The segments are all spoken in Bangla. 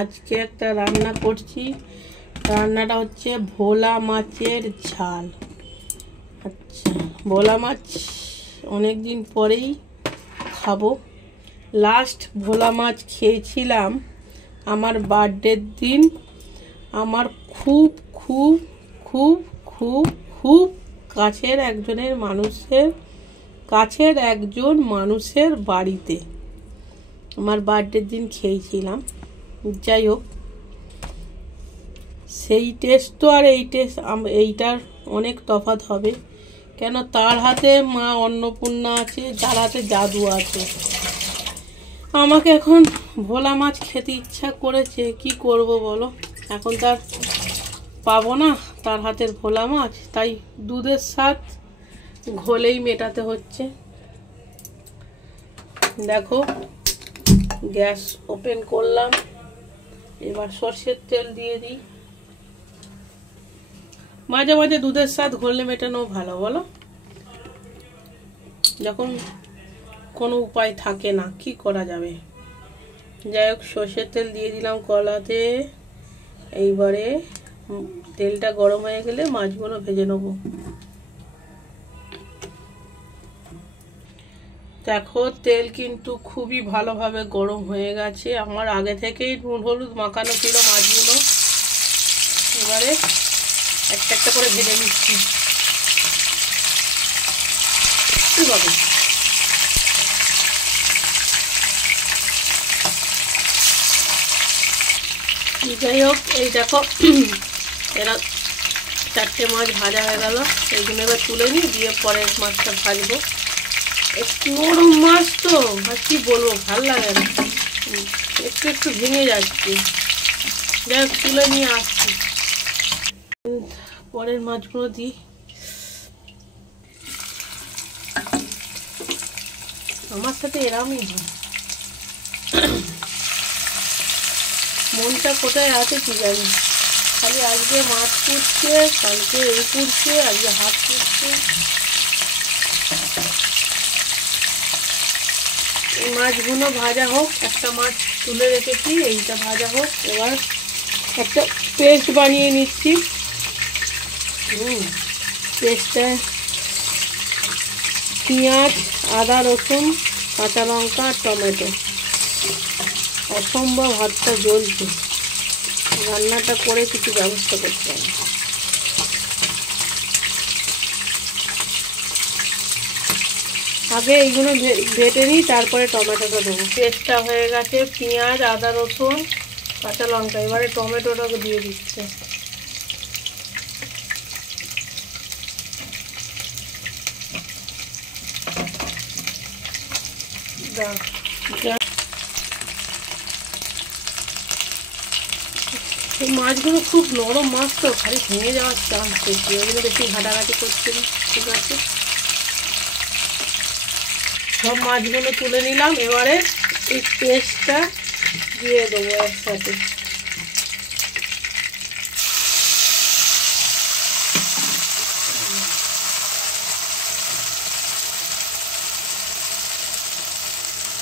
আজকে একটা রান্না করছি। রান্নাটা হচ্ছে ভোলা মাছের ঝাল। আচ্ছা, ভোলা মাছ অনেক দিন পরেই খাবো। লাস্ট ভোলা মাছ খেয়েছিলাম আমার বার্থডের দিন। আমার খুব খুব খুব খুব খুব কাছের একজন মানুষের বাড়িতে আমার বার্থডের দিন খেয়েছিলাম। যাই হোক, সেই টেস্ট তো আর এই টেস্ট এইটার অনেক তফাৎ হবে। কেন, তার হাতে মা অন্নপূর্ণা আছে, যার হাতে জাদু আছে। আমাকে এখন ভোলা মাছ খেতে ইচ্ছা করেছে, কি করব বলো। এখন তার পাবো না তার হাতের ভোলা মাছ, তাই দুধের স্বাদ ঘোলেই মেটাতে হচ্ছে। দেখো, গ্যাস ওপেন করলাম, এবার সর্ষের তেল দিয়ে দিই। মাঝে মাঝে দুধের স্বাদ ঘোলে মেটানো ভালো, বলো। যখন কোনো উপায় থাকে না, কি করা যাবে। যাই হোক, সর্ষের তেল দিয়ে দিলাম কড়াতে। এইবারে তেলটা গরম হয়ে গেলে মাছগুলো ভেজে নেব। দেখো, তেল কিন্তু খুবই ভালোভাবে গরম হয়ে গেছে। আমার আগে থেকেই নুন হলুদ মাখানো ছিল মাছগুলো। এবারে একটা একটা করে ভেজে নিচ্ছি। যাই হোক, এই দেখো এরা চারটে মাছ ভাজা হয়ে গেল। এইগুলো এবার তুলে নিই, দিয়ে পরের মাছটা ভাজবো। একটু নরম মাছ তো, আর কি বলবো, ভাল লাগে না, একটু একটু ভেঙে যাচ্ছে। যাই হোক, তুলে নিয়ে আসছি। পরের মাছগুলো দিই। আমার সাথে এরমই হয়, মনটা কোথায় আছে কি জানি। খালি আজকে মাছ পুড়ছে, কালকে এই পুড়ছে, আজকে হাত পুড়ছে। এই মাছগুলো ভাজা হোক, একটা মাছ তুলে রেখেছি, এইটা ভাজা হোক। এবার একটা পেস্ট বানিয়ে নিচ্ছি। পেস্টটা পেঁয়াজ, আদা, রসুন, কাঁচা লঙ্কা, টমেটো। অসম্ভব হাতটা জ্বলছে, রান্নাটা করে কিছু ব্যবস্থা করতে হবে। আগে এইগুলো বেটে নিই, তারপরে টমেটোটা দেবো। পেস্টটা হয়ে গেছে, পেঁয়াজ, আদা, রসুন, কাঁচা লঙ্কা। এবারে টমেটোটাকে দিয়ে দিচ্ছে। এই মাছগুলো খুব নরম মাছ তো, খালি ভেঙে যাওয়ার চান্স বেশি, ওই জন্য বেশি ঘাটাঘাটি করছি না। ঠিক আছে, সব মাছগুলো তুলে নিলাম। এবারে এই পেস্টটা দিয়ে দেবো একসাথে।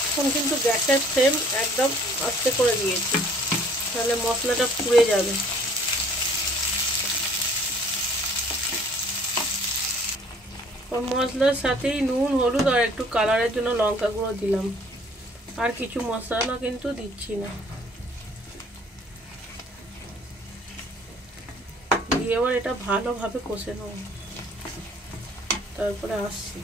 এখন কিন্তু গ্যাসের ফ্লেম একদম আস্তে করে দিয়েছি, তাহলে মশলাটা পুড়ে যাবে। মশলার সাথেই নুন, হলুদ আর একটু কালারের জন্য লঙ্কা গুঁড়ো দিলাম। আর কিছু মশলা কিন্তু দিচ্ছি না। দিয়ে এবার এটা ভালোভাবে কষে নেব, তারপরে আসছি।